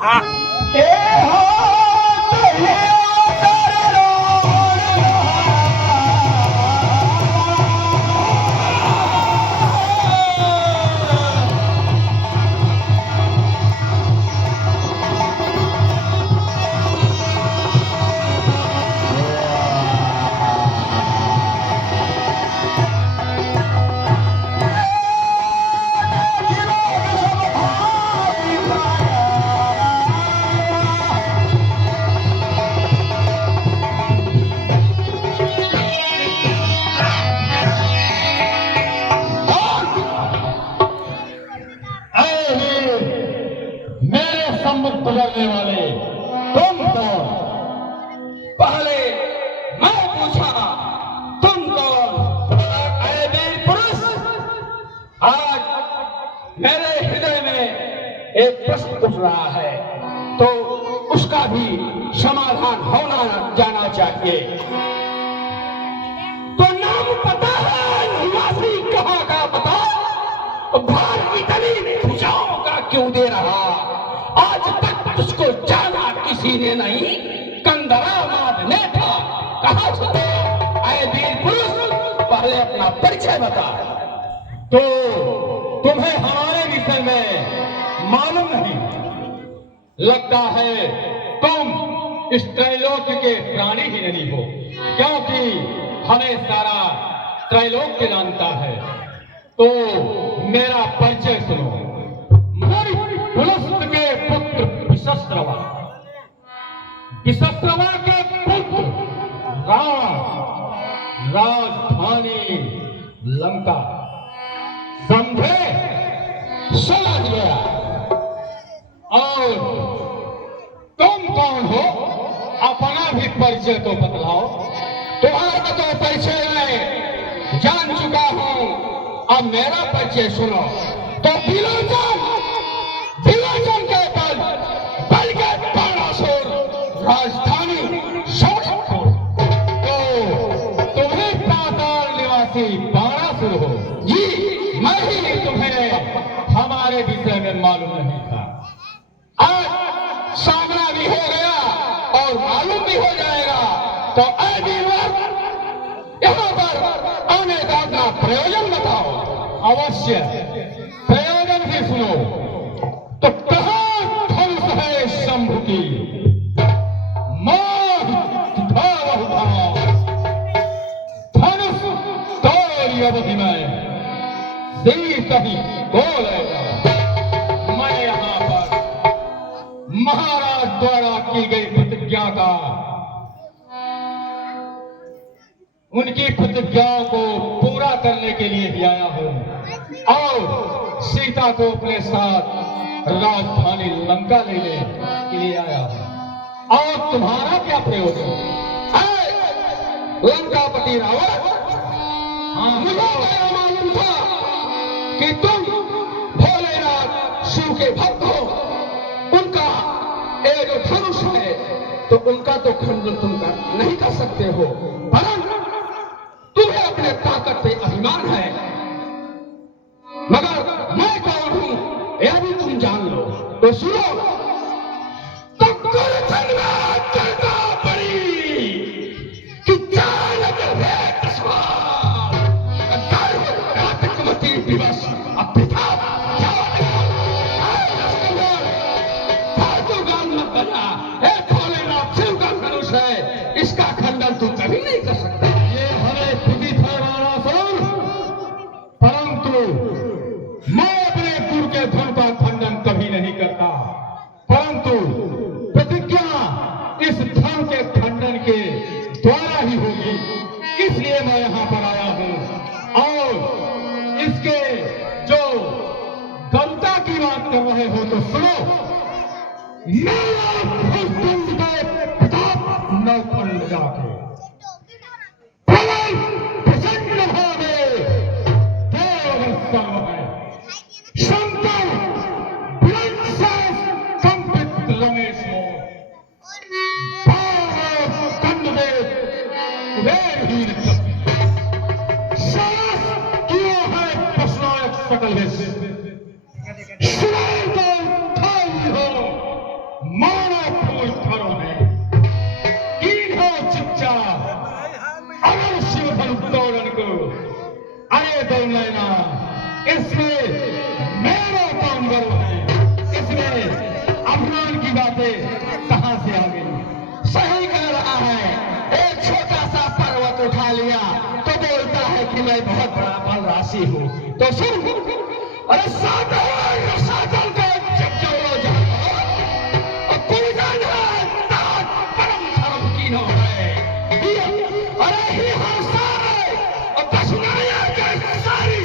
हाँ मेरे सम्मुख गुजरने वाले तुम कौन? पहले मैं पूछा तुम कौन? ऐ वीर पुरुष, आज मेरे हृदय में एक प्रश्न उठ रहा है तो उसका भी समाधान होना जाना चाहिए। तो नाम पता है, निवासी कहाँ का पता? भार इतनी भुजाओं का क्यों दे रहा? आज तक तुझको जाना किसी ने नहीं, कंदरा मारने था कहा छुपे? ऐ वीर पुरुष, पहले अपना परिचय बता। तो तुम्हें हमारे विषय में मालूम नहीं? लगता है तुम इस त्रैलोक्य के प्राणी ही नहीं हो, क्योंकि हमें सारा त्रैलोक्य जानता है। तो मेरा परिचय सुनो। पुलस्त के पुत्र विशस्त्रवा, विशस्त्रवा के पुत्र राजधानी लंका। समझे? समझ गया। और तुम कौन हो? अपना भी परिचय तो बतलाओ। तुम्हारा तो परिचय मैं जान चुका हूं, अब मेरा परिचय सुनो। तो विलोचन के बल के बाणासुर, राजधानी शौर्यपुर। तो तुम्हें पाताल निवासी बाणासुर हो? जी मैं ही। तुम्हें हमारे विषय में मालूम नहीं था। आज सामना भी हो गया और मालूम भी हो जाएगा। तो ऐ वीरवर, यहाँ पर आने का अपना प्रयोजन बताओ। अवश्य, प्रयोजन भी सुनो। तो कहाँ धनुष है शंभु की? धनुष तोरी अवधि में शीत ही बोलेगा। मैं यहाँ पर महाराज द्वारा की गई प्रतिज्ञा का, उनकी प्रतिज्ञाओं को पूरा करने के लिए भी आया हूं और सीता को अपने साथ राजधानी लंका लेने के लिए आया हूं। और तुम्हारा क्या प्रयोजन? लंकापति रावण, मुझे तो मालूम था कि तुम भोलेनाथ शिव के भक्त हो। उनका ये जो धनुष है तो उनका तो खंडन तुम नहीं कर सकते हो, परंतु तुम्हें अपने ताकत पे अभिमान है। मगर मैं कौन हूं यह भी तुम जान लो। तो सुनो। तो चलता पड़ी कि चालक है तस्वार, घातकमती दिवस अब पिता फालतू गान मत बजा। भोलेनाथ शिव का धनुष है, इसका खंडन तू कभी नहीं कर सकता। ये हमें विदित है बाणासुर, परंतु मैं अपने गुरु के धन का खंडन कभी नहीं करता। परंतु प्रतिज्ञा इस धन के खंडन के द्वारा ही होगी, इसलिए मैं यहाँ पर आया हूँ। और इसके जो गलता की बात कर रहे हो तो सुनो। मेरा भुजबंद के प्रताप नौखंड जाके प्रसन्न भावे देव है शंकर कंपित रमेश कंदवेद कुबेर हीर साहस किया है पशुनायक सकल शिवाय को उठाई हो मानो फूल खरो है इन्हों चुपचाप अगर शिवधन तोड़न को अरे दौलैना इसमें मेरा कौन गर्व है इसमें अभिमान की बातें कहां से आ गई। सही कह रहा है, एक छोटा सा पर्वत उठा लिया तो बोलता है कि मैं बहुत बड़ा बलराशि हूँ। तो सुन, अरे साधन को जब जोड़ो जाओ और पूजन है तात परम धर्म कीनो है। अरे ही हंसा है और बसनाया के सारी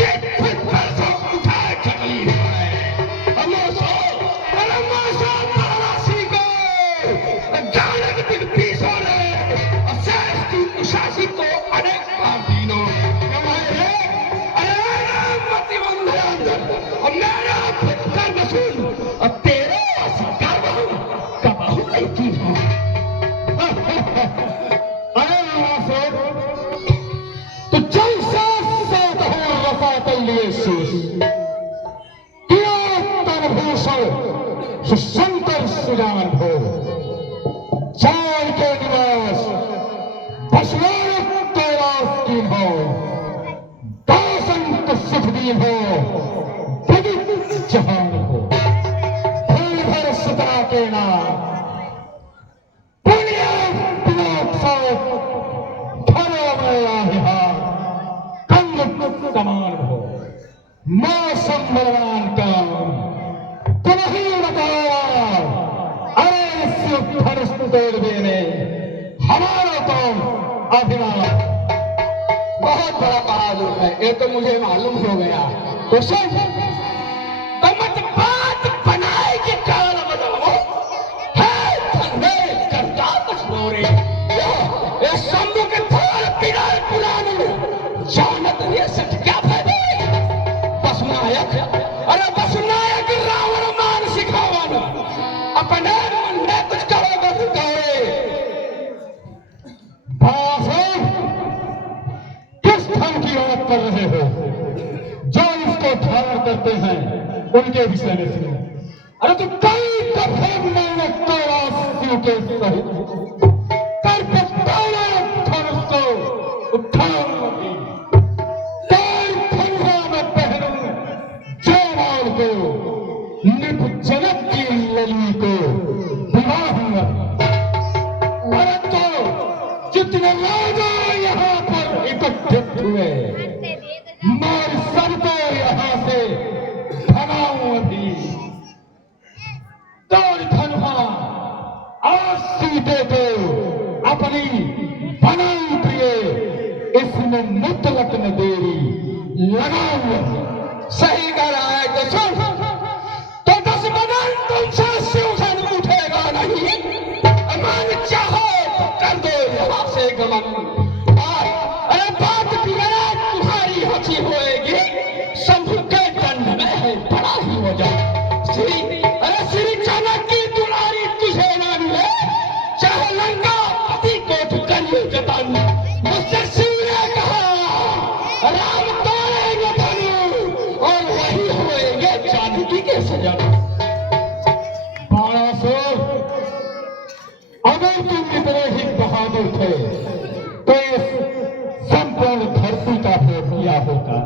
ये पैसा उठाए चली है। अरे मौसो बलराशि को जानक दिन पीछो ले और शेष की उषासी को अनेक बार दीनो। और मेरा कर्म सुन और तेरे कबहू नहीं की हूं। अरे वासुदेव तो जैसा सात हो रफात लिए किया तनभूषण सुशंकर सुजान हो चाय के निवास बसवान कैलाश की हो दासन को सुख दी हो जहान हो फूल भर सदा के नाम पुण्य घरों में आहिहार कंग समान हो मौसम बलवान का तुम्हें बताया। अरे इस फर्श तोड़ देने हमारा तो अभिमान बहुत बड़ा बहादुर है, ये तो मुझे मालूम हो गया। तो सुन, तो मत बात बनाए कि काल बनाओ है धंधे करता बसोरे ये शंभू के थोड़ पिराए पुराने जानत ये सच क्या फायदे। बसनायक, अरे बसनायक रावण मान सिखावन अपने मन में कुछ करोगे दिखाओ। किस धन की बात कर रहे हो जो इसको धारण करते हैं उनके विषय में सुनो। अरे तो कई दफे मैंने कैलाशियों के सहित कर्पताना धनुष को उठाऊंगी कई धनुषा में पहनूं जयमाल को निप जनक की लली को विवाह। अरे तो जितने राजा यहाँ पर एकत्रित हुए मैं सबको यहाँ से भगाऊं अभी। दौड़ धनुहा आज सीते को अपनी बनाई प्रिय इसमें मुतलक न देरी लगाऊं अभी। सही कह रहा है। तो सुन, तो 10 बदन तुमसे शिवधन उठेगा नहीं। अमान चाहो तो कर दो यहाँ से गमन। अरे बात बिगड़ा तुम्हारी हंसी होएगी, शंभू के दंड में है बड़ा ही हो जाए। अरे श्री चाणक्य की दुलारी तुझे ना मिले चाहे लंका पति को करिए जतन। मुझसे शिव ने कहा राम तोड़ेंगे धनु और वही होएंगे जानकी के सजन। अगर तुम इतने ही बहादुर थे तो इस संपूर्ण धरती का भोग किया होता।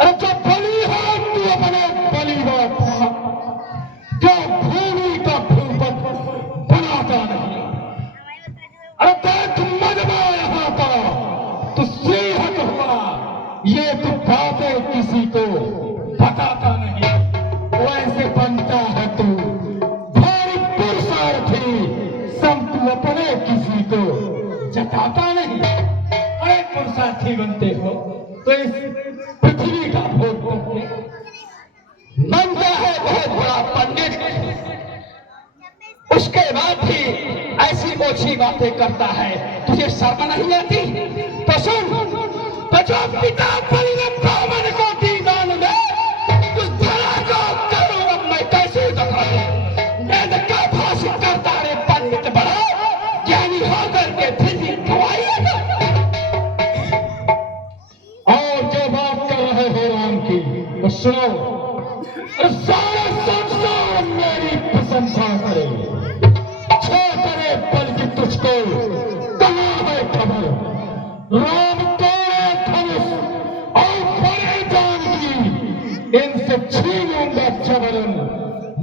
अरे जो बलि है तू अपने बलिदान था जो भूमि का भूपत बनाता नहीं। अरे देख मजमा यहाँ का तो सिंहक हुआ ये तो बातें किसी को बताता नहीं। वैसे बनता है तू भारी पुरुषार्थी संत अपने किसी को जताता नहीं। अरे पुरुषार्थी बनते हो तो इस पृथ्वी का भोग करके बनता है बहुत बड़ा पंडित, उसके बाद भी ऐसी ओछी बातें करता है, तुझे शर्म नहीं आती? तो सुन, तो जो पिता बलि ने ब्राह्मण को दी दान में उस धरा को करूं अब मैं कैसे दिखाऊं। वेद का भाषण करता रे पंडित बड़ा ज्ञानी होकर के फिर भी गवाइएगा। और जो बात कर रहे हो राम की तो सुनो। सारे संसार मेरी प्रशंसा करे, छो करे बल्कि तुझको कहाँ है खबर। राम तोड़े धनुष और बड़े जान की, इनसे छीनूंगा जबरन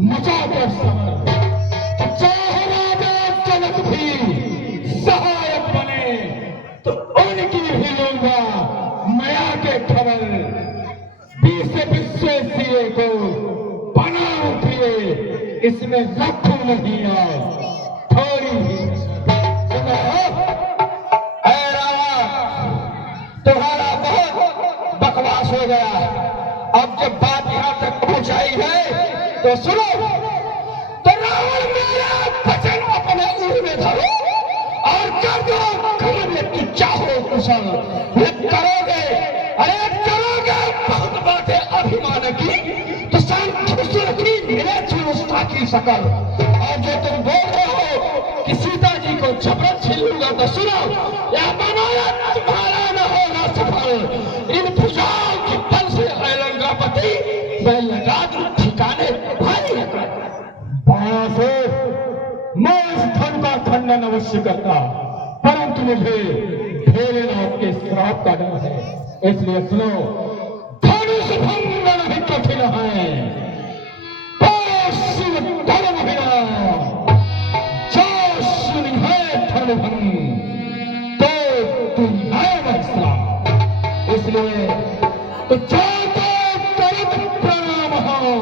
मचा कर समर। चाहे राजा जनक भी सहायक बने तो उनकी भी लूंगा मैं आके खबर। बीस विश्वेश्वरीय को बना उठिए, इसमें रखू नहीं आज थोड़ी ही। तुम्हारा बहुत बकवास हो गया। अब जब बात यहाँ तक पहुंचाई है तो सुनो। तो रावण मेरा वचन अपने ऊर में धरो और कर दो खबर की चाहो कुशल। ये करोगे, अरे करोगे बहुत बातें अभिमान की तो संतुष्ट की मेरे चुनुष्टा की शकल। और जो तुम बोल रहे हो कि सीता जी को जबरन छीन लूंगा तो सुनो, यह मनोरथ तुम्हारा न होगा सफल। इन भुजाओं की बल से ऐलंगापति मैं लगा दूं ठिकाने भाई लगा। से मैं इस धन का खंडन अवश्य करता, परंतु मुझे भोलेनाथ के श्राप का डर है। इसलिए सुनो, धनुष भंगन भी कठिन है, तो शिव धर्म बिना जो सुनी है धन भंग तो तुम है वह श्राप। इसलिए तो जाते करत प्रणाम हो,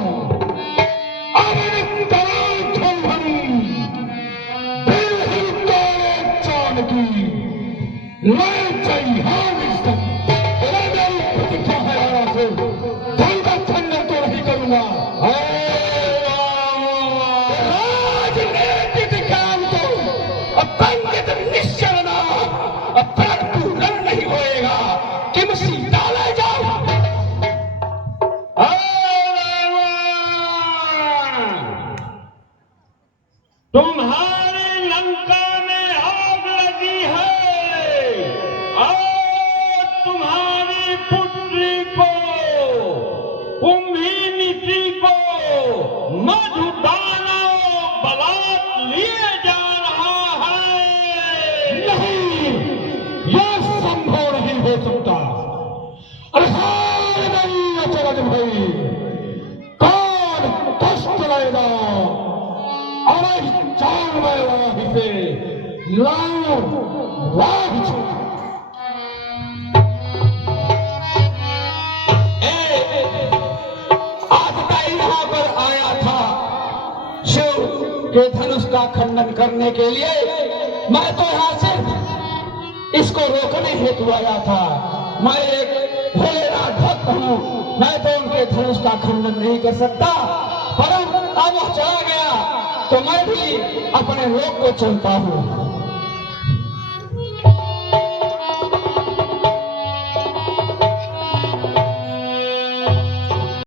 राजनीतिक काम तो पंडित निश्चलना परंतु रण नहीं होएगा कि मुझे डाला जाओ। तुम्हारी लंका में आग लगी है और तुम्हारी पुत्री को कुंभीनिधि को मधुदाना बलात् लिए जा रहा है। नहीं, यह संभव नहीं हो सकता। अरे नहीं अचरज भाई, कौन कष्ट लेगा। अरे चार मैं वहां से लाऊं वाह। आज मैं यहाँ पर आया था शिव के धनुष का खंडन करने के लिए। मैं तो यहाँ से इसको रोकने हेतु आया था। मैं एक भोलेनाथ भक्त हूँ, मैं तो उनके धनुष का खंडन नहीं कर सकता। परंतु अब चला गया तो मैं भी अपने लोक को चलता हूँ।